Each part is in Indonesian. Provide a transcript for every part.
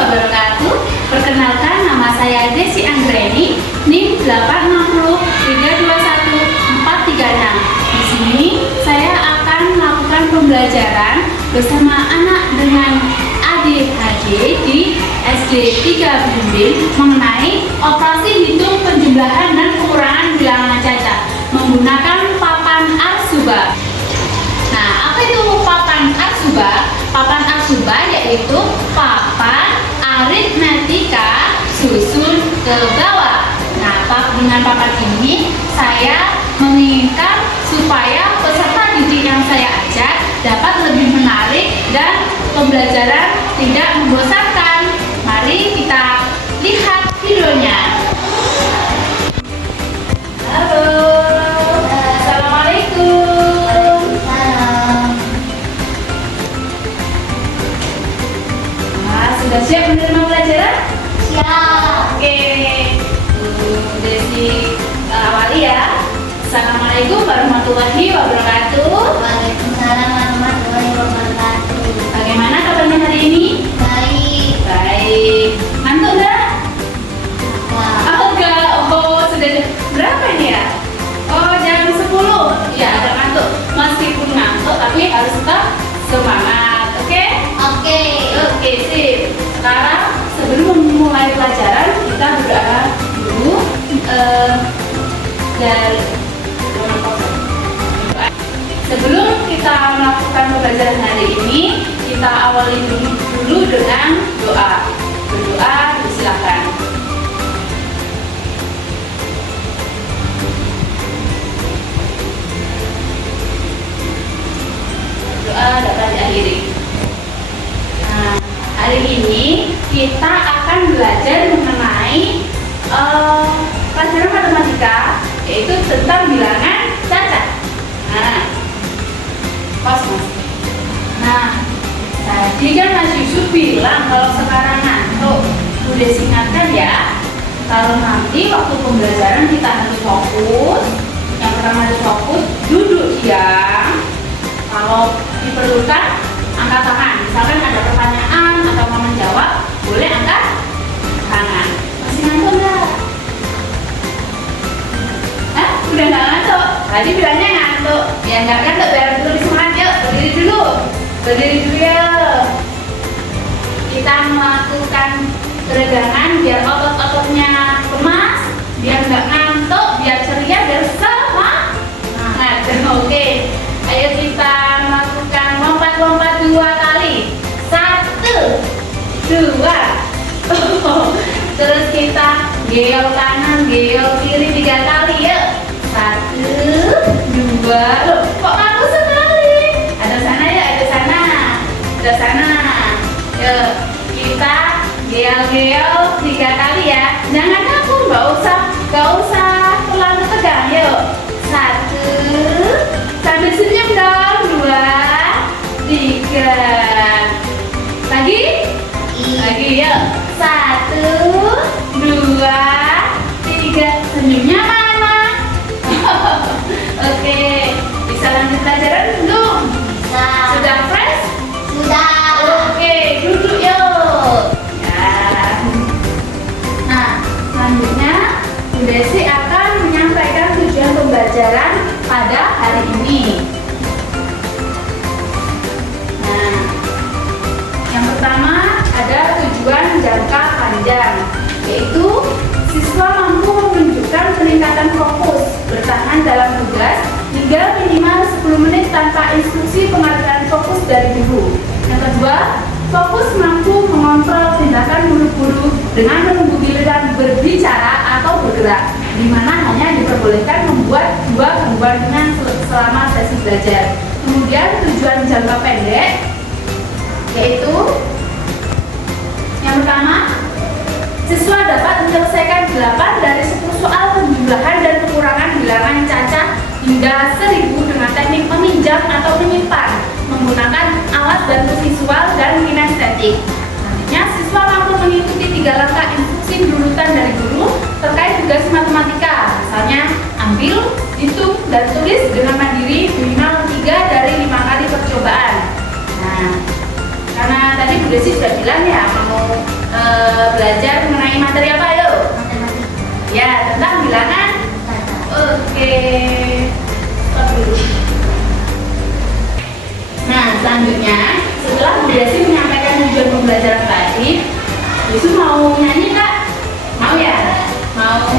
wabarakatuh. Perkenalkan, nama saya Desi Anggreni, NIM 860321436. Di sini saya akan melakukan pembelajaran bersama anak dengan ADHD di SD 3 Bimbing mengenai operasi hitung penjumlahan dan pengurangan bilangan cacat menggunakan papan Arsuba. Nah, apa itu papan Arsuba? Papan Arsuba yaitu papan aritmetika susun ke bawah. Nah, dengan papan ini saya menginginkan supaya peserta didik yang saya ajak dapat lebih menarik dan pembelajaran tidak membosankan. Mari kita lihat videonya. Halo. Sudah siap menerima pelajaran? Siap. Oke, Desi awali ya. Assalamualaikum warahmatullahi wabarakatuh. Waalaikumsalam warahmatullahi wabarakatuh. Bagaimana kabarnya hari ini? Baik. Baik. Ngantuk enggak? Wah. Oh enggak. Oh, sudah berapa ini ya? Oh, jam 10. Ya, agak ngantuk. Meskipun ngantuk tapi harus tetap semangat. Oke? Oke. Oke, sip. Sekarang sebelum memulai pelajaran kita berdoa dulu sebelum kita melakukan pembelajaran hari ini, kita awali dulu dengan doa. Berdoa, silakan. Doa dapat diakhiri. Nah, hari ini kita akan belajar mengenai pelajaran matematika, yaitu tentang bilangan cacat. Nah, kosmos. Nah, tadi kan Mas Yusuf bilang kalau sekarang ngantuk. Udah ingatkan ya, kalau nanti waktu pembelajaran kita harus fokus. Yang pertama harus fokus, duduk diam. Kalau diperlukan, angkat tangan. Misalkan ada pertanyaan atau mau menjawab, boleh angkat tangan. Masih ngantuk nggak? Udah nggak ngantuk? Tadi bilangnya ngantuk. Ya nggak ngantuk, biar lebih semangat. Yuk, berdiri dulu. Berdiri dulu ya. Kita melakukan peregangan biar otot-ototnya lemas, biar nggak ngantuk, biar ceria, biar semangat. Oke. Ayo kita melakukan lompat-lompat 2 kali. 1, 2. Terus kita geol kanan, geol kiri 3 kali ya. 1, 2. Loh, kok kamu sekali? Ada sana ya, ada sana. Ada sana. Yuk, kita geol-geol 3 kali ya. Jangan kaku, nggak usah terlalu tegang. Yuk. 1. Sambil senyum dong. 2, 3. Lagi yuk. 1, 2, 3. Senyumnya mana? Oke, bisa lanjut pelajaran belum? Sudah fresh? Sudah. Oke, duduk yuk ya. Nah, selanjutnya Bu Desi akan menyampaikan tujuan pembelajaran pada hari ini. Nah, yang pertama ada tujuan jangka panjang, yaitu siswa mampu menunjukkan peningkatan fokus, bertahan dalam tugas hingga minimal 10 menit tanpa instruksi pengalihan fokus dari guru. Yang kedua, fokus mampu mengontrol tindakan guru-guru dengan menunggu giliran berbicara atau bergerak, di mana hanya diperbolehkan membuat 2 gangguan selama sesi belajar. Kemudian tujuan jangka pendek, yaitu yang pertama, siswa dapat menyelesaikan 8 dari 10 soal penjumlahan dan pengurangan bilangan cacat hingga 1000 dengan teknik meminjam atau menyimpan menggunakan alat bantu visual dan kinestetik. Nantinya siswa mampu mengikuti 3 langkah instruksi berurutan dari guru terkait tugas matematika, misalnya ambil, hitung, dan tulis dengan mandiri minimal 3 dari 5 kali percobaan. Nah, karena tadi Bu Desi sudah bilang ya mau belajar mengenai materi apa yuk? Matematika. Ya, tentang bilangan. Oke. Stop dulu. Nah, selanjutnya setelah Bu Desi menyampaikan tujuan pembelajaran tadi, Yusuf mau nyanyi nggak? Mau ya? Mau?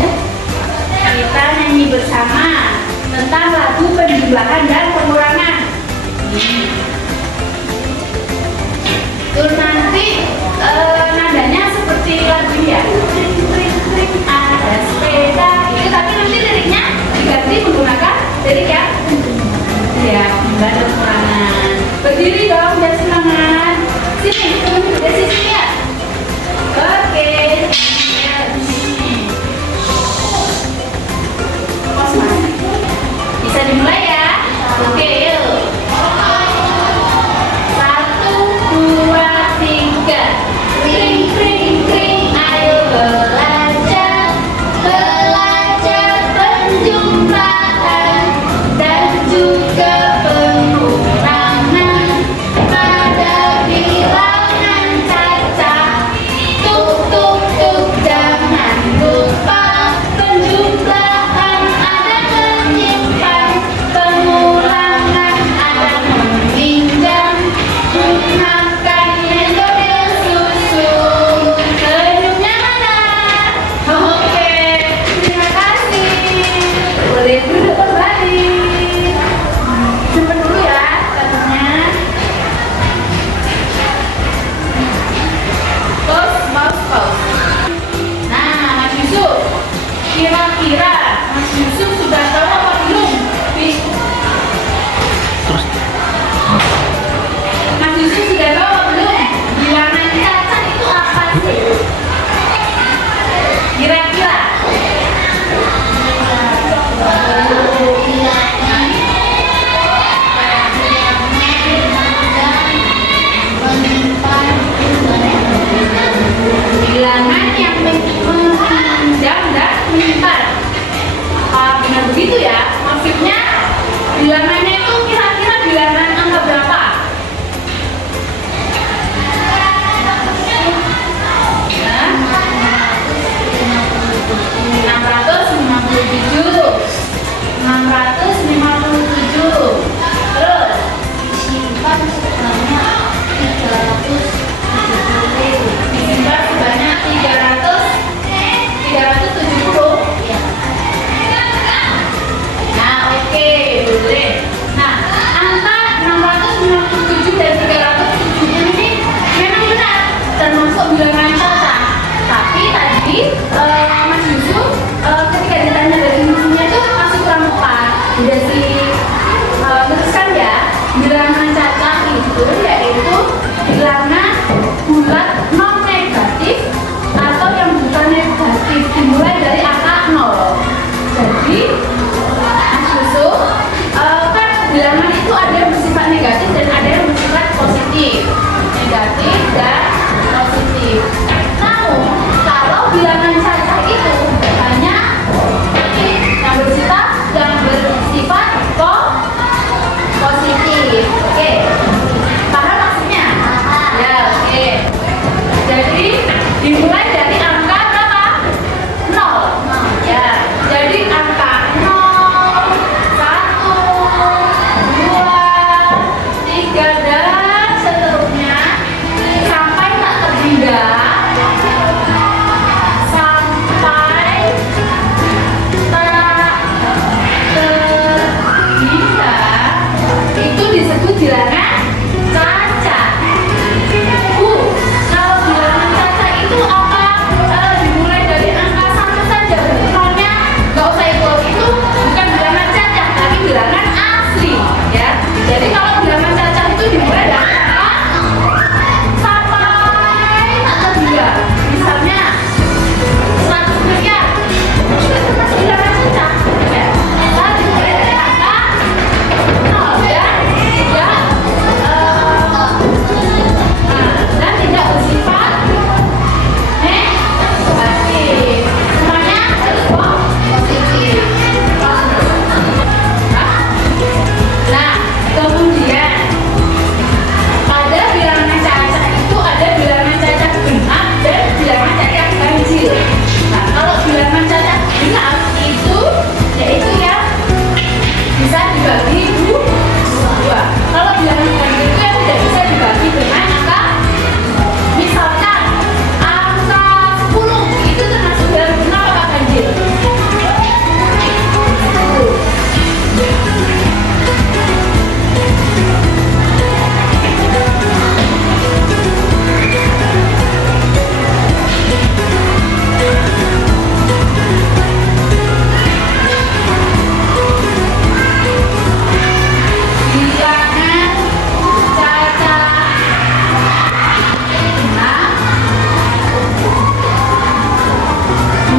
Kita nyanyi bersama tentang lagu penjumlahan dan pengurangan. Tuh nanti nadanya seperti lagu ya. Kring, kring, kring, ada sepeda. Itu tapi nanti liriknya diganti menggunakan lirik ya. Ya, dan pengurangan. Berdiri dong, biar semangat. Sini, teman-teman dari sini ya. Oke. Ya, sini. Pos mas. Bisa dimulai ya. Oke, yuk. 1, 2, 3. Kring, kring, kring. Ayo belajar. Belajar penjumlahan dan juga pengurangan pada bilangan cacah. Tuk, tuk, tuk, jangan lupa. Penjumlahan ada menyimpan, pengurangan ada meminjam. Gunakan metode susun. Senyumnya mana? Oke, terima kasih. Boleh duduk kembali. Simpen dulu ya catanya. Pause. Nah, Mas Yusuf, kira-kira Mas Yusuf sudah tahu apa belum? Mas Yusuf sudah tahu apa belum? Bilangan cacah itu apa sih? Kira-kira? Bilangan yang meminjam dan menyimpan. Apa benar begitu ya? Maksudnya bilangannya itu kira-kira bilangan angka berapa? Hah? 657. Terus Simpan sebanyak 370. disimpan sebanyak 370. Ya. Nah, oke, boleh. Nah, angka 657 dan 370 ini memang benar termasuk bilangan cacah. Tapi tadi Mas Yusuf ketika ditanya definisinya itu masih kurang tepat. Udah sih teruskan ya. Bilangan cacah itu yaitu bilangan bulat non negatif atau yang bukan negatif dimulai dari angka 0. Jadi Mas Yusuf, kan bilangan itu ada yang bersifat negatif dan ada yang bersifat positif. Negatif dan positif. Namun, kalau bilangan cacah itu hanya yang bersifat positif. Oke. Paham maksudnya? Ya, oke. Jadi dimulai dari angka berapa? 0. Ya. Jadi angka 0, 1, 2, 3 dan seterusnya sampai dibagi dua. Kalau bilangan ganjil itu yang tidak bisa dibagi dengan angka, misalkan angka 10 itu termasuk dalam genap apa ganjil?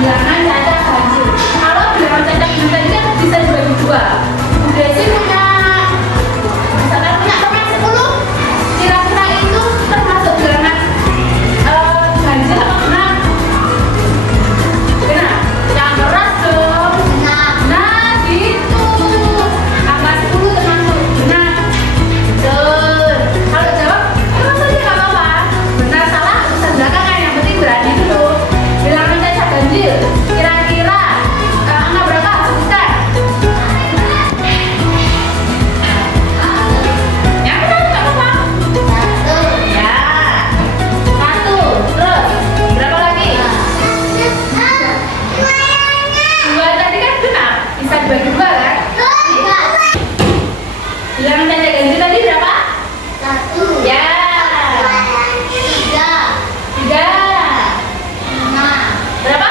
Bilangan cacat ganjil. Kalau bilangan cacat ganjil tadi kan bisa dibagi dua. Udah sih punya, misalkan punya teman 10, kira-kira itu termasuk bilangan ganjil apa genap? Genap. Yang keras dong. Nah gitu. Angka 10 termasuk genap. Betul. Kalau jawab, terus saja nggak apa-apa. Benar salah urusan belakangan, yang penting berani dulu. Bilangan cacat ganjil, kira-kira angka berapa? Sebutkan. Yang benar nggak apa-apa. Ya, 1. Terus berapa lagi? 2 tadi kan genap, bisa dibagi dua kan? Bilangan cacat ganjil tadi berapa? Ya, 3. Berapa?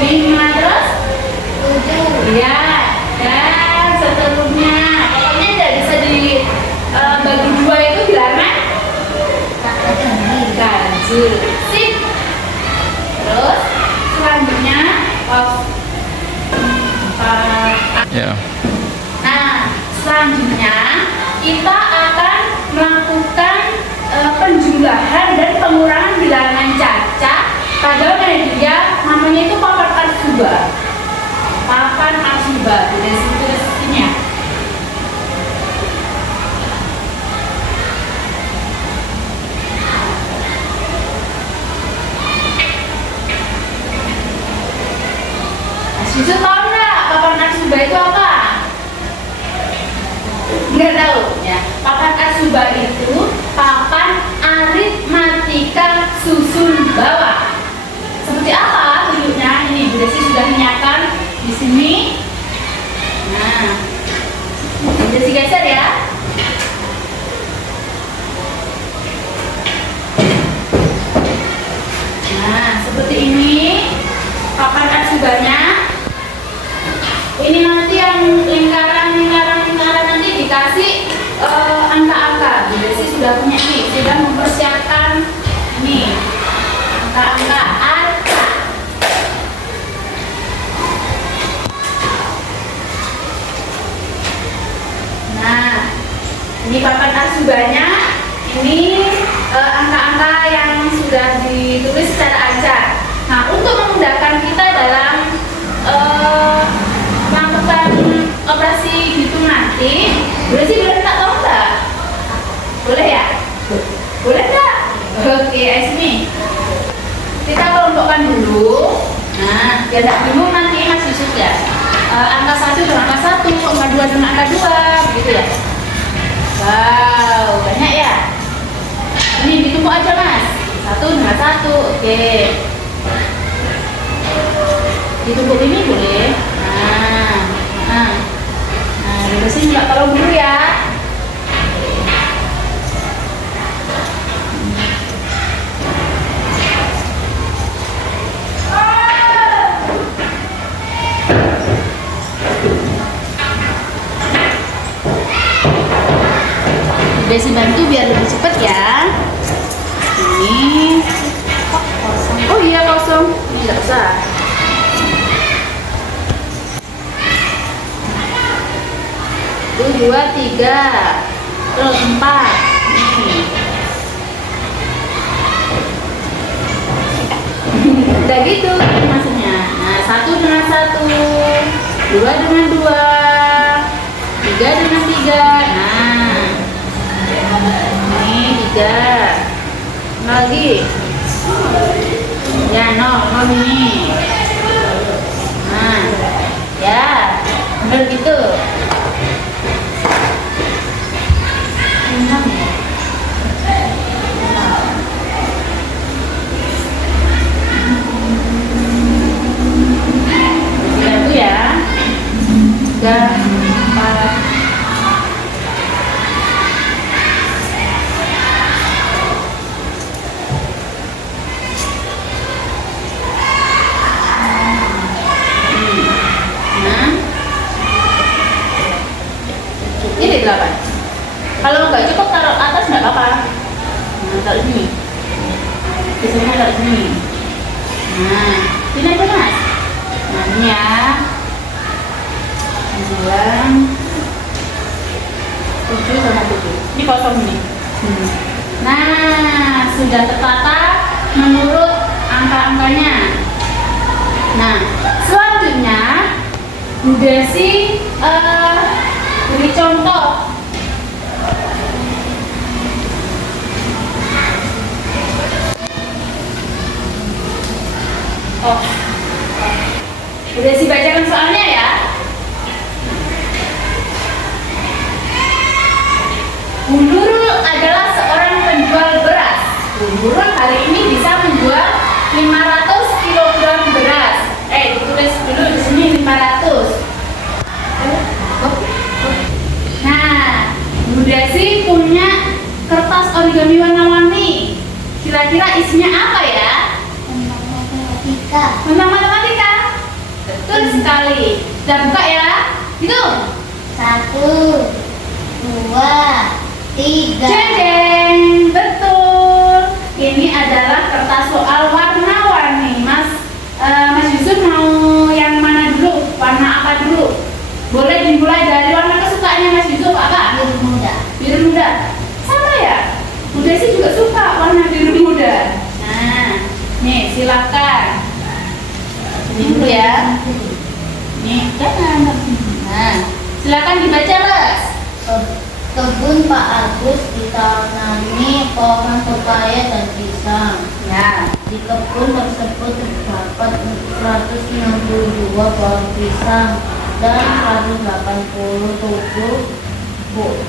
5 terus? Ya, dan seterusnya. Pokoknya tidak bisa dibagi dua itu bilangan ganjil. Sip. Terus selanjutnya Ya. nah, selanjutnya kita akan melakukan penjumlahan dan pengurangan bilangan cacat pada media namanya itu papan arsuba. Papan arsuba dari sini ya. Susu tahu nggak papan arsuba itu apa? Nggak tahu ya. Papan arsuba itu papan aritmatika susun bawah. Seperti apa bentuknya? Ini Bu Desi sudah menyiapkan di sini. Nah, Bu Desi geser ya. Nah, seperti ini papan arsubanya. Ini nanti yang lingkaran nanti dikasih angka-angka. Bu Desi sudah punya nih, sudah mempersiapkan nih angka-angka. Nah, ini papan arsubanya. Ini angka-angka yang sudah ditulis secara acak. Nah, untuk memudahkan kita dalam melakukan operasi hitung nanti, boleh sih boleh tak tahu nggak? Boleh ya? Boleh nggak? Oke, sini kita kelompokkan dulu. Nah, biar tidak bingung nanti Mas Yusuf ya. Angka 1 dengan angka 1, angka 2 dengan angka 2, begitu ya. Wow, banyak ya. Ini ditumpuk aja Mas. 1 dengan 1, oke. Ditumpuk ini boleh. Nah, beresin nggak tolong dulu ya. Desi bantu biar lebih cepat ya. Ini kosong. Oh iya kosong. Ini nggak usah. Itu 2, 3, terus 4. Udah gitu maksudnya. Nah, 1 dengan 1, 2 dengan 2, 3 dengan 3. Nah, ini 3 lagi ya, 0 ini. Nah ya, bener gitu. Enam ya? Dibantu ya. 3, 4. Ini 8. Kalau nggak cukup taruh atas nggak apa-apa. Nah, taruh sini. Biasanya taruh sini. Nah, ini aja mas. Nah ini ya. 9, 7 sama 7. Ini kosong ini. Nah, sudah tertata menurut angka-angkanya. Nah, selanjutnya Bu Desi beri contoh. Oh, Bu Desi bacakan soalnya ya. Bu Nurul adalah seorang penjual beras. Bu Nurul hari ini bisa menjual 500 kg beras. Ditulis dulu di sini 500. Nah, Bu Desi punya kertas origami warna-warni. Kira-kira isinya apa ya? Matematika. Tentang matematika. Betul sekali. Kita buka ya. Hitung. 1, 2, 3. Jeng, betul. Ini adalah kertas soal warna-warni. Mas Yusuf mau yang mana dulu? Warna apa dulu? Boleh dimulai dari warna kesukaannya Mas Yusuf apa? Biru muda. Biru muda. Sama ya? Bu Desi juga suka warna biru muda. Nah, nih silakan. Ini dulu ya. Nih, jangan. Nah, silakan dibaca Les. Kebun Pak Agus ditanami pohon pepaya dan pisang. Ya. Di kebun tersebut terdapat 162 pohon pisang dan 187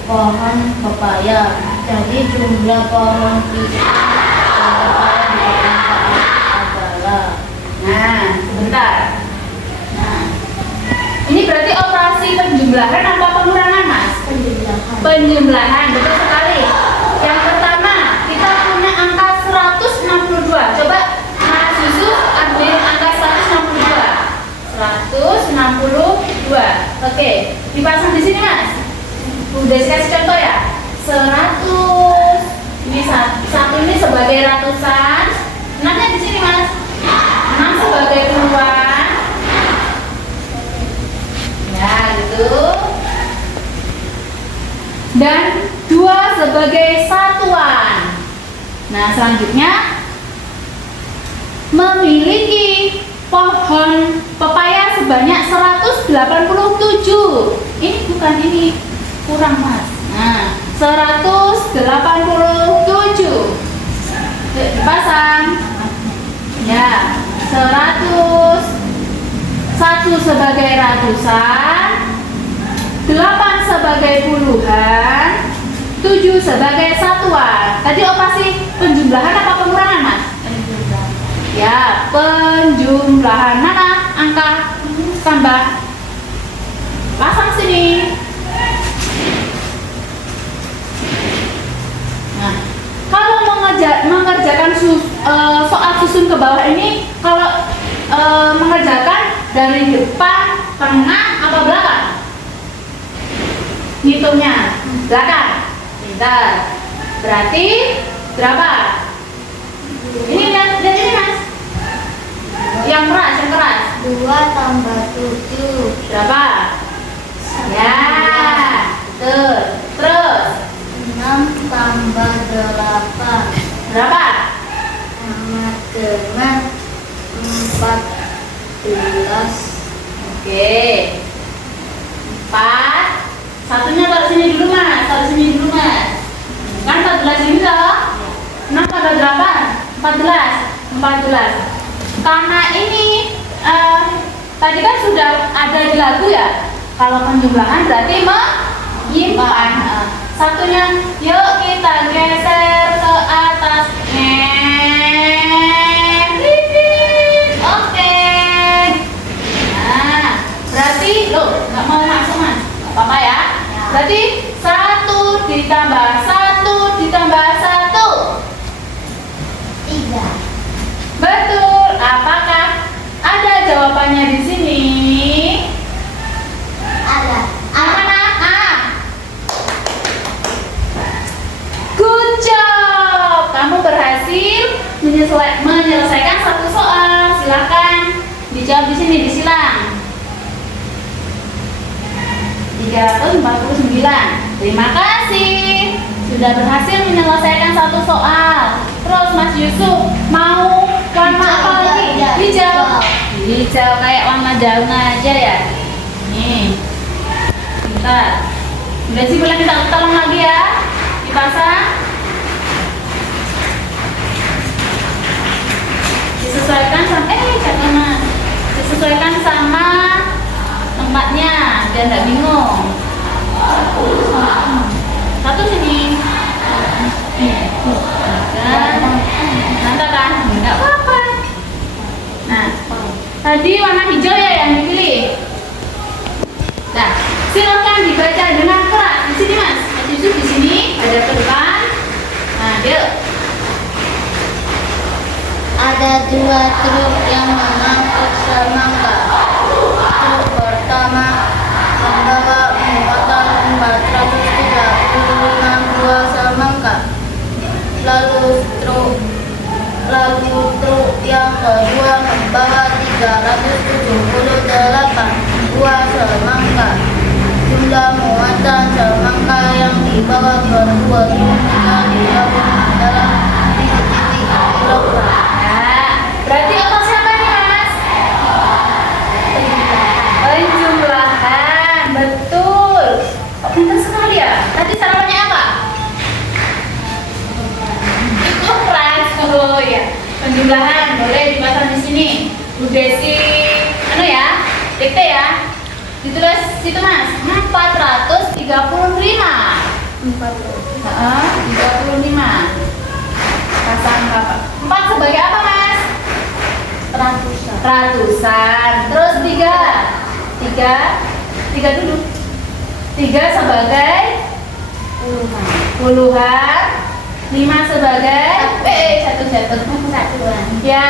pohon pepaya. Jadi jumlah pohon pisang dan pepaya di kebun Pak Agus adalah. Nah, sebentar. Nah, ini berarti operasi penjumlahan apa pengurangan, Mas? Penjumlahan. Penjumlahan, betul sekali. Yang pertama, kita punya angka 162. Coba Mas Yusuf ambil angka 162. 162. Oke, dipasang di sini, Mas. Udah kasih contoh ya. 100. Ini satu ini sebagai ratusan. 6-nya di sini, Mas. 6 sebagai puluhan. Ya, gitu. Dan 2 sebagai satuan. Nah, selanjutnya memiliki pohon pepaya sebanyak 187. Ini bukan ini, kurang Mas. Nah, 187. Dipasang. Ya, 100. 1 sebagai ratusan, 8 sebagai puluhan, 7 sebagai satuan. Tadi operasi penjumlahan apa pengurangan, Mas? Penjumlahan. Ya, penjumlahan. Mana angka tambah? Pasang sini. Nah, kalau mengerjakan soal susun ke bawah ini, kalau mengerjakan dari depan, tengah, apa belakang? Ngitungnya belakang. Pintar. Berarti berapa? Ini lihat ini Mas. Yang keras. 2 tambah 7. Berapa? Ya, betul. Terus 6 tambah 8. berapa? Sama dengan 14. Oke. 4. Satunya taruh sini dulu Mas. Kan 14 ini loh. 6 tambah 8. 14. Karena ini tadi kan sudah ada di lagu ya. Kalau penjumlahan berarti menyimpan. Satunya, yuk kita geser ke atas. Oke. Nah, berarti lo nggak mau masuk mas, nggak apa-apa ya. Berarti 1 ditambah 1 ditambah 1. 3. Betul. Apakah ada jawabannya di sini? Ada. Mana? Good job. Kamu berhasil menyelesaikan satu soal. Silakan dijawab di sini, disilang. 349. Terima kasih. Sudah berhasil menyelesaikan satu soal. Terus Mas Yusuf mau warna apa lagi? Hijau. Hijau kayak warna daun aja ya. Nih. Bentar. Udah sih boleh minta tolong lagi ya. Dipasang. Disesuaikan sama disesuaikan sama tempatnya biar nggak bingung. Satu sini. Nanti kan nggak apa-apa. Nah, tadi warna hijau ya yang dipilih. Nah, silakan dibaca dengan keras. Di sini mas, Mas Yusuf di sini ada ke depan. Nah, yuk. Ada 2 truk yang mengangkut semangka. Truk pertama membawa muatan 435 buah semangka. Lalu truk yang kedua membawa 378 buah semangka. Jumlah muatan semangka yang dibawa kedua truk adalah 3,3 kilogram. Berarti apa siapa nih mas? Penjumlahan, betul. Oh, pintar sekali ya. Tadi sarapannya apa? Kopras. Oh ya. Penjumlahan boleh dipasang di sini. Bu Desi, ya, dikte ya. Ditulis situ mas. 435. 35. Pasang apa? 4 sebagai apa mas? Ratusan. Terus 3 dulu. 3 sebagai puluhan. 5 sebagai satuan. Ya,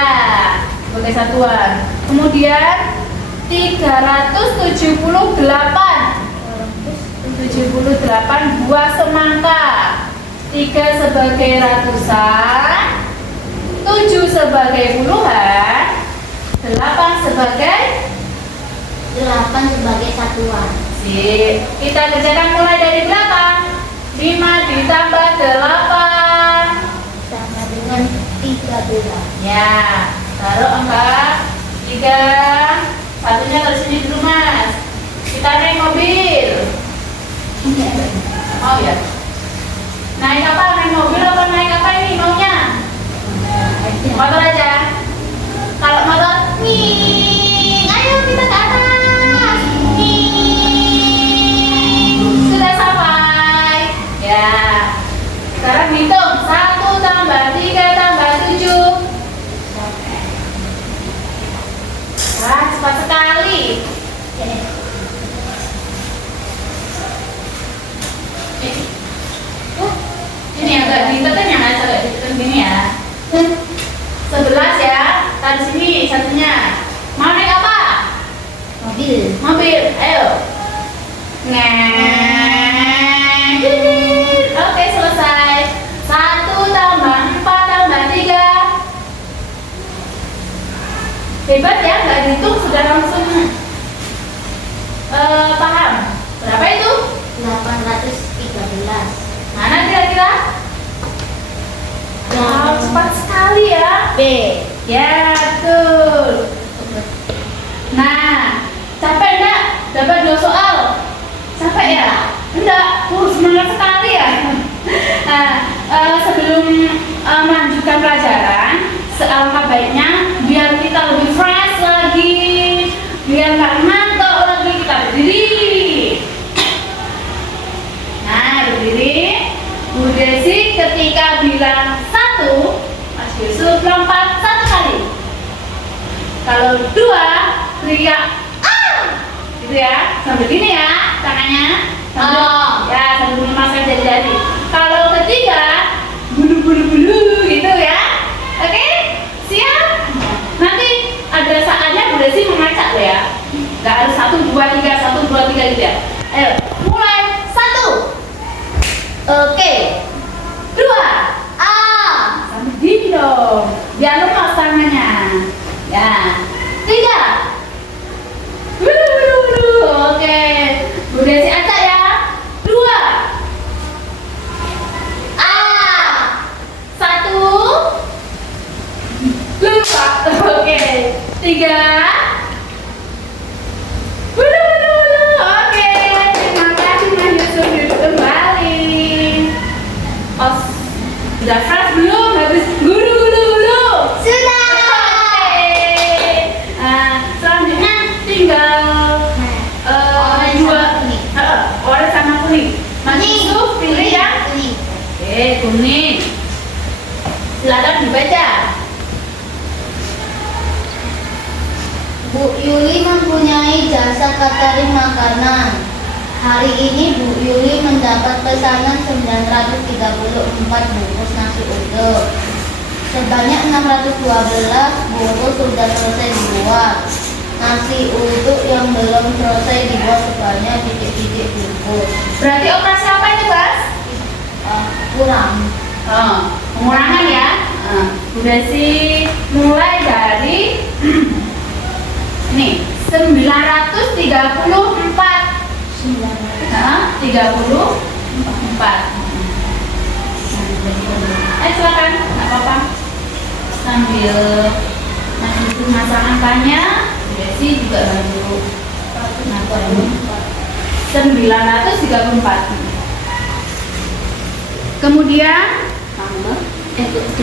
sebagai satuan. Kemudian 378 buah semangka. 3 sebagai ratusan, 7 sebagai puluhan, 8 sebagai satuan. Sip. Kita kerjakan mulai dari belakang. 5 ditambah 8 Sama dengan 13. ya, taruh angka 3. Satunya taruh sini dulu mas. Kita naik mobil. Oh ya. Naik apa? Naik mobil apa naik apa ini maunya? Motor aja. Kalau motor, nih, ayo kita ke atas. Sudah sampai. Ya. Sekarang hitung 1 tambah 3 tambah 7. Wah, cepat sekali. Ini agak ditekan ya mas, agak ditekan gini ya. 11 ya, taruh sini satunya. Mau naik apa? Mobil, ayo. Oke, selesai. 1 tambah 4 tambah 3. Hebat ya, nggak dihitung sudah langsung paham. Berapa itu? 813. Mana kira-kira? Wow, cepat sekali ya. B. Ya, betul. Nah, capek enggak? Dapat 2 soal. Capek ya? Enggak, semangat sekali ya. Nah, sebelum melanjutkan pelajaran, sealangkah baiknya biar kita lebih fresh lagi, biar nggak ngantuk lagi, kita berdiri Kalau 2 teriak ah, gitu ya, sambil gini ya tangannya, sambil ya sambil memasang jari-jari. Kalau ketiga bulu gitu ya. Oke, siap? Nanti ada saatnya Bu Desi mengacak loh ya. Gak harus 1, 2, 3, 1, 2, 3 gitu ya. Ayo, mulai. 1. Oke. 2. Sambil gini dong, biar lemas tangannya. Ya. 3. Oke. Bu Desi acak ya. 2. 1. Lupa. Oke. 3. Oke. Terima kasih Mas Yusuf, duduk kembali. Oh, sudah kelas belum? Habis guru. Sudah. Oke. Selanjutnya tinggal oranye sama kuning. Mas Yusuf pilih yang Kuning. oke, kuning. Silakan dibaca. Bu Yuli mempunyai jasa catering makanan. Hari ini Bu Yuli mendapat pesanan 934 bungkus nasi uduk. Sebanyak 612 bungkus sudah selesai dibuat. Nasi uduk yang belum selesai dibuat sebanyak titik-titik bungkus. Berarti operasi apa itu, Bas? Kurang. Pengurangan ya. Bu Desi mulai dari nih 934. 34. Silakan, nggak apa-apa. Sambil itu masang angkanya, Bu Desi juga bantu. 934. Kemudian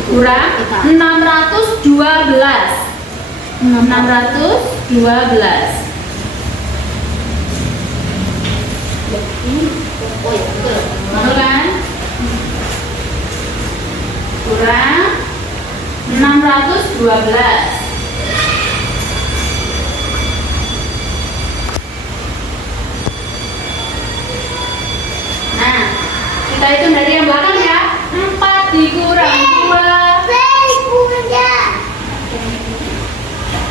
kurang 612. 612. Betul kan? Kurang 612. Nah, kita hitung dari yang belakang ya. 4 dikurang 2.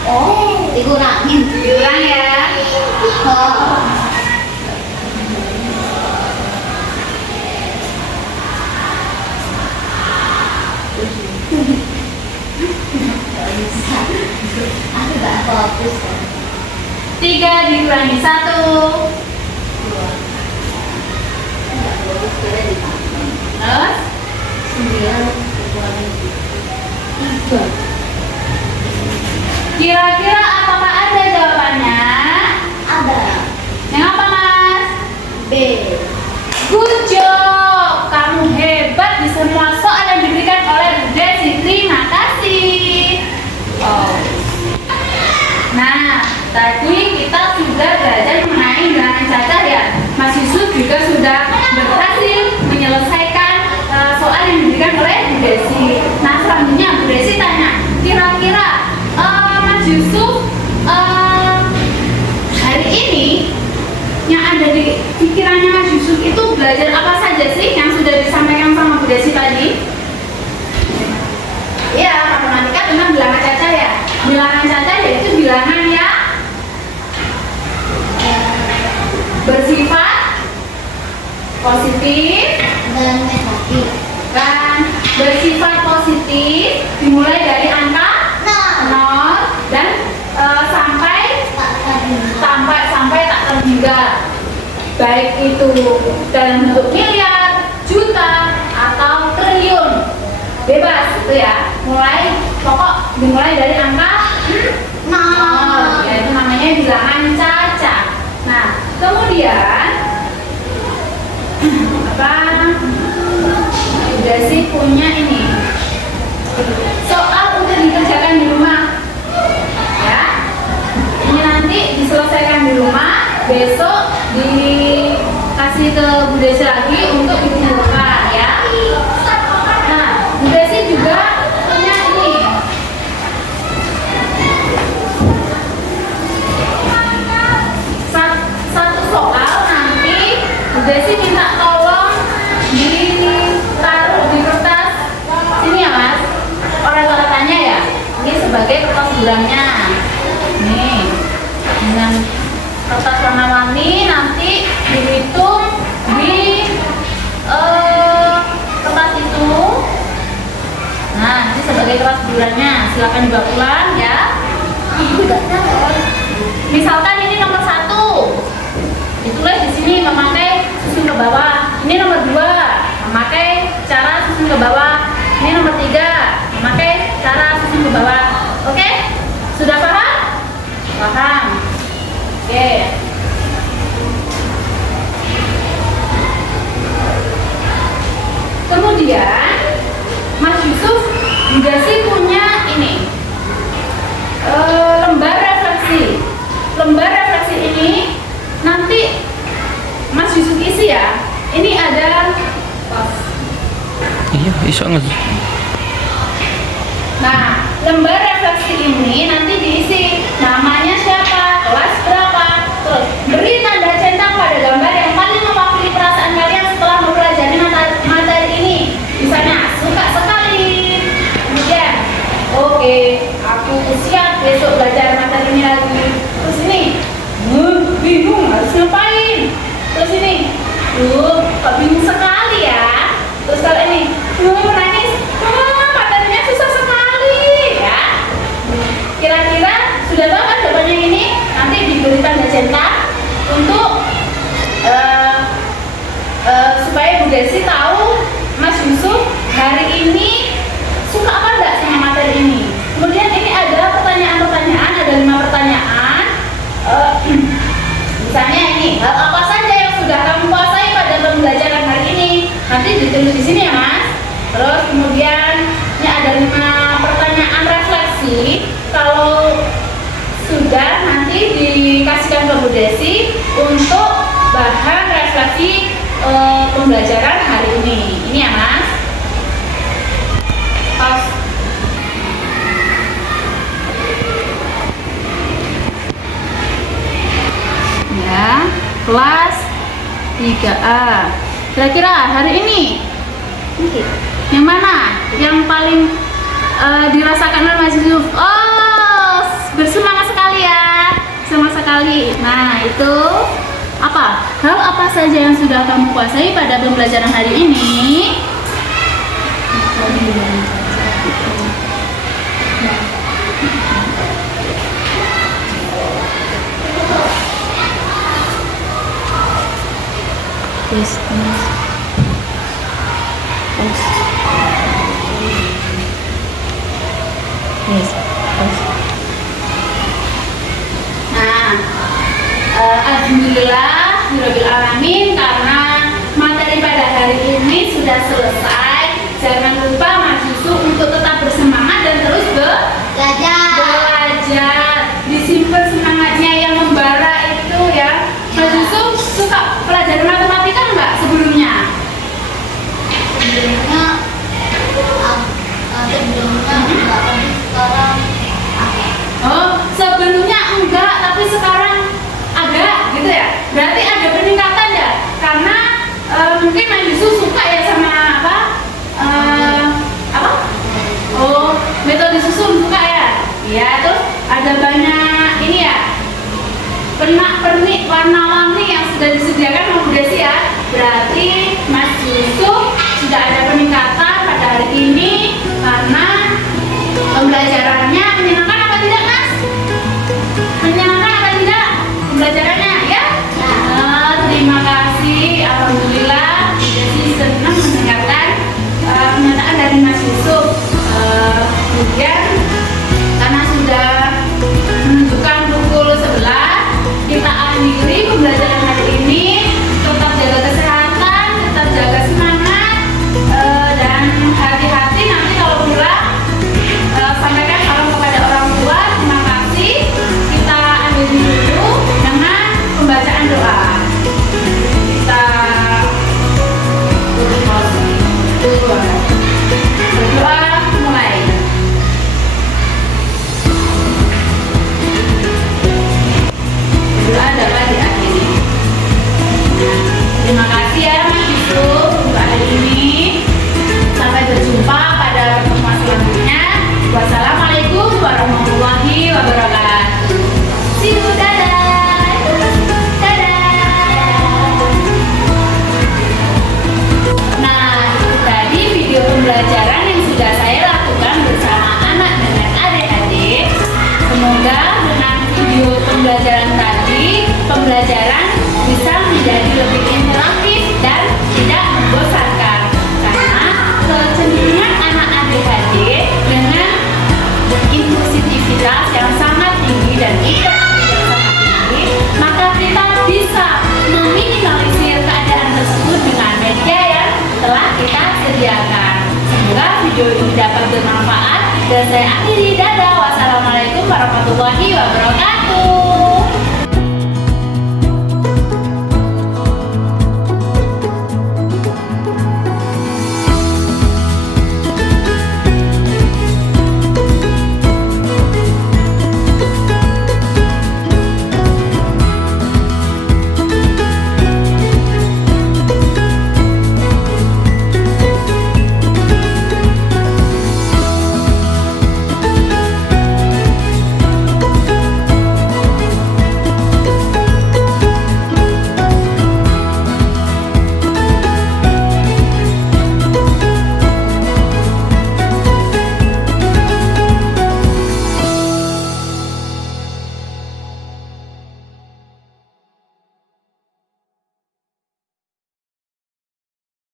Oh, dikurangin. Kurang ya. Aku gak fokus. 3 dikurangi 1. Terus 9 dikurangi 3. kira-kira apakah ada jawabannya? Ada. Yang apa, Mas? B. Good job. Kamu hebat di semua soal yang diberikan oleh Bu Desi. Terima kasih. Nah, tadi kita sudah belajar mengenai bilangan cacah ya. Mas Yusuf juga sudah berhasil menyelesaikan soal yang diberikan oleh Bu Desi. Nah, selanjutnya Bu Desi tanya, kira-kira Mas Yusuf hari ini yang ada di pikirannya Mas Yusuf itu belajar apa saja sih yang sudah disampaikan sama Bu Desi tadi? Ya, matematika tentang bilangan cacah ya. Bilangan cacah yaitu bilangan yang bersifat positif Dan negatif. dan bersifat positif dimulai dari angka 0 dan sampai tak terhingga, baik itu dalam bentuk miliar, juta atau triliun, bebas itu ya. Dimulai dari angka 0, yaitu namanya bilangan cacah. Nah, kemudian udah sih punya ini soal untuk dikerjakan di rumah ya. Ini nanti diselesaikan di rumah, besok dikasih ke Bu Desi lagi untuk dikumpulkan ya. Nah, Bu Desi juga punya ini Desi minta tolong ditaruh di kertas sini ya Mas. Orang tanya ya. Ini sebagai kertas bulannya. Nih, dengan kertas warna-warni nanti dihitung di kertas itu. Nah, ini sebagai kertas bulannya. Silakan dibawa pulang ya. Misalkan ini nomor 1, ditulis di sini memakai susun ke bawah. Ini nomor 2, memakai cara susun ke bawah. Ini nomor 3, memakai cara susun ke bawah. Oke? Sudah paham? Paham. Oke. Kemudian Mas Yusuf juga sih punya ini lembar refleksi. Lembar refleksi ini nanti Mas Yusuf isi ya. Ini ada Iya, iso nggak? Nah, lembar refleksi ini nanti diisi namanya siapa, kelas berapa, terus beri tanda centang pada gambar yang paling mewakili perasaan kalian setelah mempelajari materi ini. Misalnya, suka sekali. Kemudian, oke, aku siap besok belajar materi ini lagi. Terus ini, bingung harus ngapain. Terus ini, kok bingung sekali ya. Terus kalau ini, menangis, materinya susah sekali ya. Kira-kira sudah tahu kan jawabannya ini? Nanti diberi tanda centang untuk supaya Bu Desi tahu Mas Yusuf hari ini suka apa enggak sama materi ini. Kemudian ini ada pertanyaan-pertanyaan, ada 5 pertanyaan. Misalnya ini, hal apa saja yang sudah kamu kuasai pada pembelajaran hari ini? Nanti ditulis di sini ya Mas. Terus kemudian ini ada 5 pertanyaan refleksi. Kalau sudah nanti dikasihkan ke Bu Desi untuk bahan refleksi pembelajaran hari ini. Ini ya Mas. Pause. Ya, kelas 3A. Kira-kira hari ini yang mana yang paling dirasakan oleh Mas Yusuf? Oh, bersemangat sekali ya, semangat sekali. Nah, itu apa? Hal apa saja yang sudah kamu kuasai pada pembelajaran hari ini? Yes. Nah, alhamdulillah, Rabbil alamin, karena materi pada hari ini sudah selesai. Jangan lupa Mas Yusuf untuk tetap bersemangat dan terus belajar. Disimpan semangatnya yang membara itu ya. Mas Yusuf suka pelajaran matematika enggak sebelumnya? Sebelumnya enggak, tapi sekarang Oh, sebelumnya enggak, tapi sekarang ada gitu ya. Berarti ada peningkatan ya? Karena mungkin Mas Yusuf suka ya sama apa? Oh, metode susun suka ya? Iya, terus ada banyak ini ya, pernak-pernik warna-warni yang sudah disediakan sama Bu Desi ya. Berarti Mas Yusuf sudah ada peningkatan pada hari ini karena pembelajarannya menyenangkan apa tidak Mas? Menyenangkan apa tidak pembelajarannya ya? Terima kasih, alhamdulillah Bu Desi senang mendengarkan pernyataan dari Mas Yusuf. Kemudian karena sudah menunjukkan pukul 11, kita akhiri pembelajaran hari ini. Terima kasih ya